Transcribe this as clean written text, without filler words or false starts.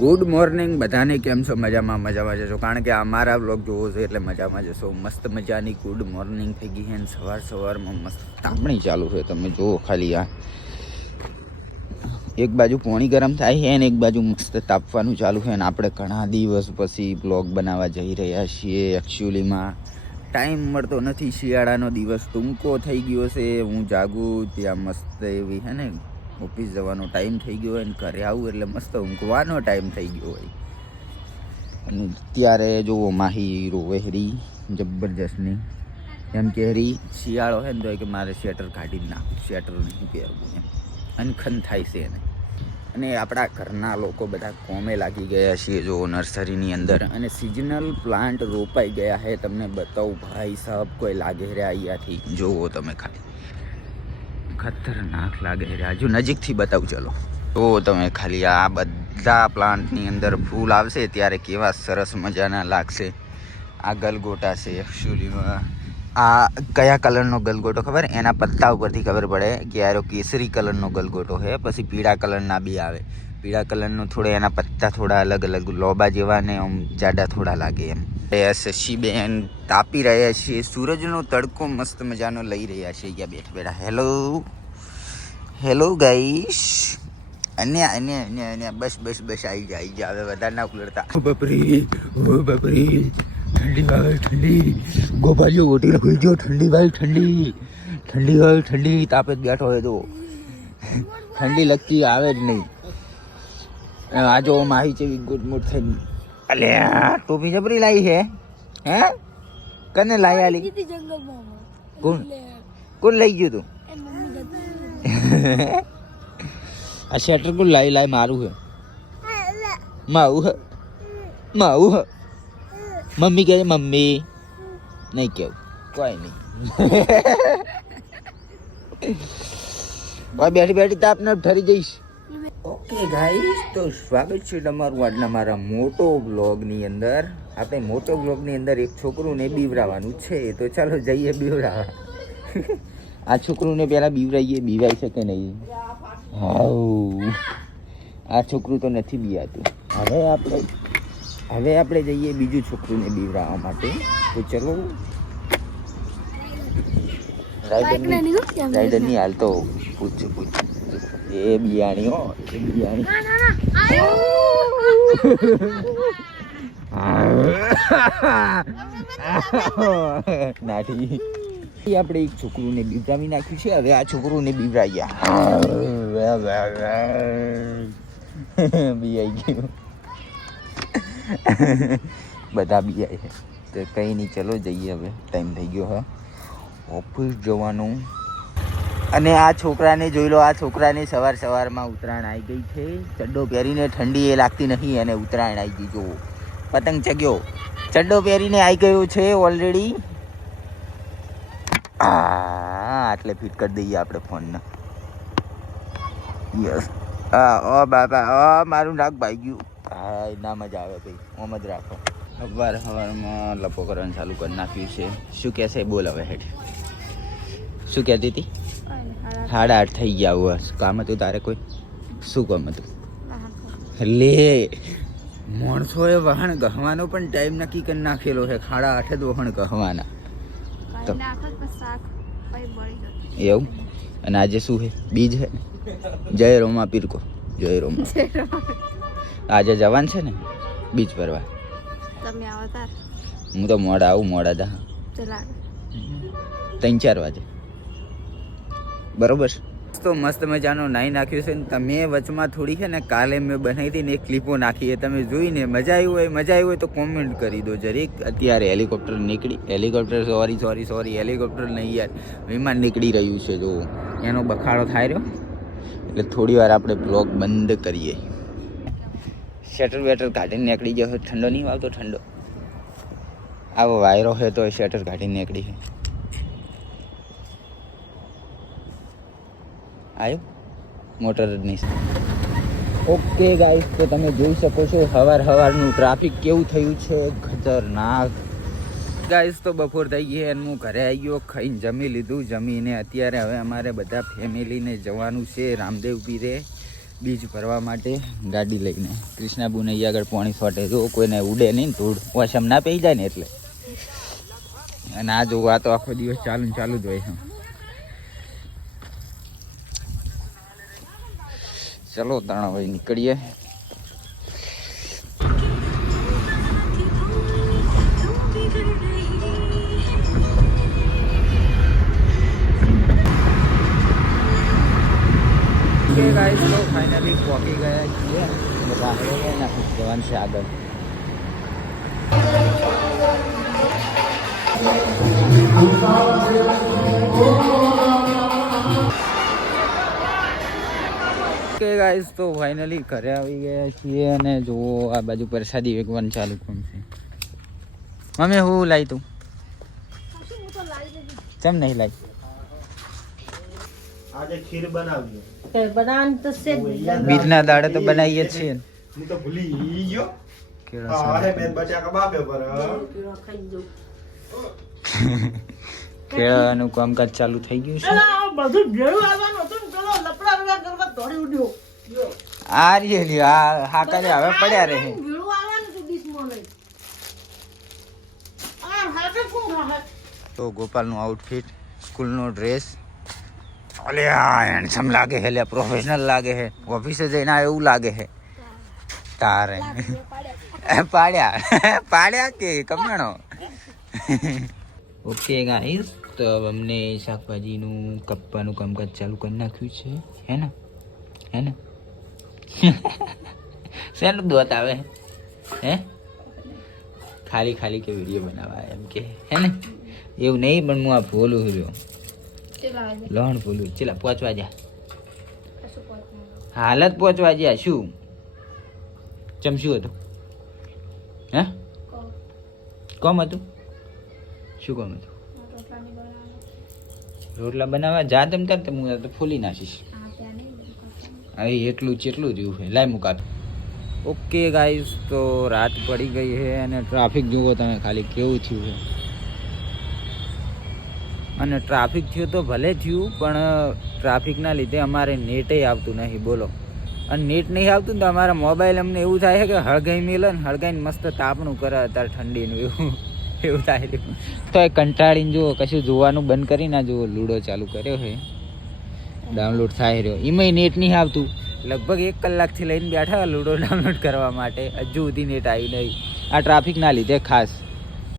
Good morning બધાને, કેમ છો? મજામાં જશો, કારણ કે અમારા વ્લોગ જોવો છો એટલે મજામાં જશો. મસ્ત મજાની ગુડ મોર્નિંગ થઈ ગઈ છે. સવારમાં મસ્ત તાપણી ચાલુ છે. તમે જુઓ ખાલી, આ એક બાજુ પાણી ગરમ થાય છે અને એક બાજુ મસ્ત તાપવાનું ચાલુ છે. અને આપણે ઘણા દિવસ પછી બ્લોગ બનાવવા જઈ રહ્યા છીએ. એકચ્યુઅલીમાં ટાઈમ મળતો નથી. શિયાળાનો દિવસ ટૂંકો થઈ ગયો છે. હું જાગું ત્યાં મસ્ત એવી છે ને ઓફિસ જવાનો ટાઈમ થઈ ગયો હોય ને ઘરે આવું એટલે મસ્ત ઊંઘવાનો ટાઈમ થઈ ગયો હોય. અને ત્યારે જુઓ માહી રોવેહરી જબરજસ્તની એમ કે હરી શિયાળો છે ને તો કે મારે સ્વેટર કાઢી જ નાખું, સ્વેટર નહીં પહેરવું એમ અનખન થાય છે એને. અને આપણા ઘરના લોકો બધા કોમે લાગી ગયા છીએ જો નર્સરીની અંદર, અને સિઝનલ પ્લાન્ટ રોપાઈ ગયા છે. તમને બતાવું ભાઈ સાહેબ, કોઈ લાગે રહ્યા અહીંયાથી જોવો તમે ખાલી, ખતરનાક લાગે રહ્યા. હજુ નજીકથી બતાવું ચલો. તો તમે ખાલી આ બધા પ્લાન્ટની અંદર ફૂલ આવશે ત્યારે કેવા સરસ મજાના લાગશે. આ ગલગોટા છે. એકચ્યુઅલીમાં આ કયા કલરનો ગલગોટો ખબર? એના પત્તા ઉપરથી ખબર પડે કે યાર કેસરી કલરનો ગલગોટો છે. પછી પીળા કલરના બી આવે. પીળા કલરનો થોડા એના પત્તા થોડા અલગ અલગ લોબા જેવા ને આમ જાડા થોડા લાગે એમ. શશીબેન તાપી રહ્યા છીએ. સૂરજનો તડકો મસ્ત મજાનો લઈ રહ્યા છે અહીંયા બેઠા બેઠા. Hello guys. અને બસ આવી જાય હવે વધારે ના ઉલડતા. બપરી ઠંડી ભાઈ ઠંડી, ગોપાજીઓ ઓટી રાખી જો. ઠંડી ભાઈ ઠંડી તાપે જ બેઠો હોય તો ઠંડી લગતી આવે જ નહીં. આ જો માહી જેવી ગુટમુટ થઈ. અલ્યા ટોપી જબરી લાવી છે હે? કને લાવી આલી? કોણ લઈ ગયું તું? આ શેટર કોણ લાવી મારું છે? માવું હે. મમ્મી કહે મમ્મી નહીં કેવું કોઈ નહીં. બેઠી તાપ ને ઠરી જઈશ. ઓકે ગાઈસ, તો સ્વાગત છે તમારું આજના મારા મોટો બ્લોગની અંદર. આપણે મોટો બ્લોગની અંદર એક છોકરુંને બીવરાવાનું છે, તો ચાલો જઈએ બીવરાવા. આ છોકરુંને પહેલાં બીવરાઈએ, બીવાય છે કે નહીં? હાઉ, આ છોકરું તો નથી બીવાતું. હવે આપણે જઈએ બીજું છોકરુંને બીવરાવવા માટે. તો ચલો રાઈડરની હાલ તો પૂછ એ બિયાણી હો, એ બિયાણી નાઠી. આપણે એક છોકરુંને બીવરાવી નાખ્યું છે. હવે આ છોકરુંને બીવરાવ્યા. બીઆઈ ગયું. બધા બીઆઈ છે તો કંઈ નહીં. ચલો જઈએ, હવે ટાઈમ થઈ ગયો હે ઓફિસ જવાનું. અને આ છોકરાને જોઈ લો, આ છોકરાને સવારમાં ઉત્તરાયણ આવી ગઈ છે. ચડ્ડો પહેરીને ઠંડી એ લાગતી નહીં અને ઉત્તરાયણ આવી ગઈ. જુઓ પતંગ ચગ્યો, ચડ્ડો પહેરીને આવી ગયો છે ઓલરેડી. આટલે ફિટ કરી દઈએ આપણે ફોનને. યસ. ઓ બાબા, મારું નાક ભાઈ ગયું. હા, ના મજા આવે ભાઈ, ઓમ જ રાખો. સવારમાં લપો કરવાનું ચાલુ કરી નાખ્યું છે. શું કહેશે બોલ હવે હેઠ? શું કહેતી હતી? 8:30 થઈ ગયા. બસ કામ હતું તારે કોઈ? શું કામ હતું? લે માણસોએ વહાણ ગહવાનો પણ ટાઈમ નક્કી કરી નાખેલો છે. 8:30 જ વહાણ ગહવાના તો એવું. અને આજે શું છે? બીજ છે. જય રોમા પીરકો, જય રોમા. આજે જવાન છે ને બીજ ભરવા. હું તો મોડા આવું, મોડા દા 3-4 વાગે બરોબર. તો મસ્ત મજાનો નાઈ નાખ્યું છે ને. તમે વચમાં થોડી છે ને કાલે મેં બનાવી હતી ને એક ક્લિપો નાખી, તમે જોઈને મજા આવી હોય તો કોમેન્ટ કરી દો જરીક. અત્યારે હેલિકોપ્ટર હેલિકોપ્ટર નહીં યાર, વિમાન નીકળી રહ્યું છે. જો એનો બખાડો થાય રહ્યો એટલે થોડી વાર આપણે બ્લોગ બંધ કરીએ. શટર વેટર કાઢીને નીકળી ગયો. ઠંડો નહીં આવતો? ઠંડો આવો વાયરો છે તો શટર કાઢીને નીકળી છે. આવ્યો મોટર જ નહીં. ઓકે ગાઈસ, તો તમે જોઈ શકો છો સવારનું ટ્રાફિક કેવું થયું છે, ખતરનાક. ગાઈસ તો બપોર થઈ ગઈ અને હું ઘરે આવી ગયો, ખાઈને જમી લીધું. જમીને અત્યારે હવે અમારે બધા ફેમિલીને જવાનું છે રામદેવ પીરે. બીજ ભરવા માટે ગાડી લઈને કૃષ્ણાબુને અહીં આગળ પોણી છોટે જો કોઈને ઉડે નહીં ધૂળ ઓછમ ના પી જાય ને એટલે. અને આ જો આ તો આખો દિવસ ચાલુ જ હોય છે. ચલો તાણા ભાઈ નીકળીએ. गाइस तो फाइनली पहुंची गए છીએ જવાન છે આગળ. ઓકે ગાઈસ તો ફાઇનલી ઘરે આવી ગયા છીએ અને જો આ બાજુ પ્રસાદી વેચવાનું ચાલુ કોણ છે. મમ્મી હું લાવી તું કેમ નહીં લાવી? આજે ખીર બનાવી બીજના દાડે તો બનાવીએ જ છીએ. હું તો ભૂલી ગયો. કેળા હા હે બેન બટાકા બાપે પર કેળાનું કામકાજ ચાલુ થઈ ગયું છે. બધું ભેળું આવવાનું હતું ને પેલો લપડા વગર કરવા દોડી ઉડ્યો. આ રે હા કરે હવે પડ્યા રહે. ભેળું આવવાનું હતું ડીશમાં લઈ. આ હાથે કોણ ખાય? તો ગોપાલનું આઉટફિટ સ્કૂલનો ડ્રેસ અલે આ હેન્ડસમ લાગે છે લે પ્રોફેશનલ લાગે છે ઓફિસે જઈને એવું લાગે છે તારે પાડ્યા કે કમણો. ઓકે ગાઈસ તો અમને શાકભાજીનું કપવાનું કામકાજ ચાલુ કરી નાખ્યું છે હે ને શેનું દોત આવે હે ખાલી કે વિડીયો બનાવવા એમ કે હે ને એવું નહીં પણ હું આ ભૂલું રહ્યો લોણ ભૂલું ચલા પહોંચવા જા હાલત પહોંચવા જા શું ચમશું હતું હે કોમ હતું શું કોમ હતું? રોટલા બનાવવા જા તમ તાર હું તો ફોલી નાખીશ. અહીં એટલું જેટલું જ છે લાય મુકા. ઓકે ગાઈસ તો રાત પડી ગઈ છે અને ટ્રાફિક જુઓ તમે ખાલી કેવું થયું છે. અને ટ્રાફિક થયું તો ભલે થયું પણ ટ્રાફિકના લીધે અમારે નેટે આવતું નહીં બોલો. અને નેટ નહીં આવતું ને તો અમારા મોબાઈલ અમને એવું થાય છે કે હળગાઈ મેલે ને હળગાઈને મસ્ત તાપણું કરે અત્યારે ઠંડીનું એવું થાય. તો એ કંટાળીને જુઓ કશું જોવાનું બંધ કરીને જુઓ લૂડો ચાલુ કર્યો છે ડાઉનલોડ થાય રહ્યો એમાંય નેટ નહીં આવતું. લગભગ 1 કલાકથી લઈને બેઠા લૂડો ડાઉનલોડ કરવા માટે હજુ સુધી નેટ આવ્યું નહીં આ ટ્રાફિકના લીધે ખાસ.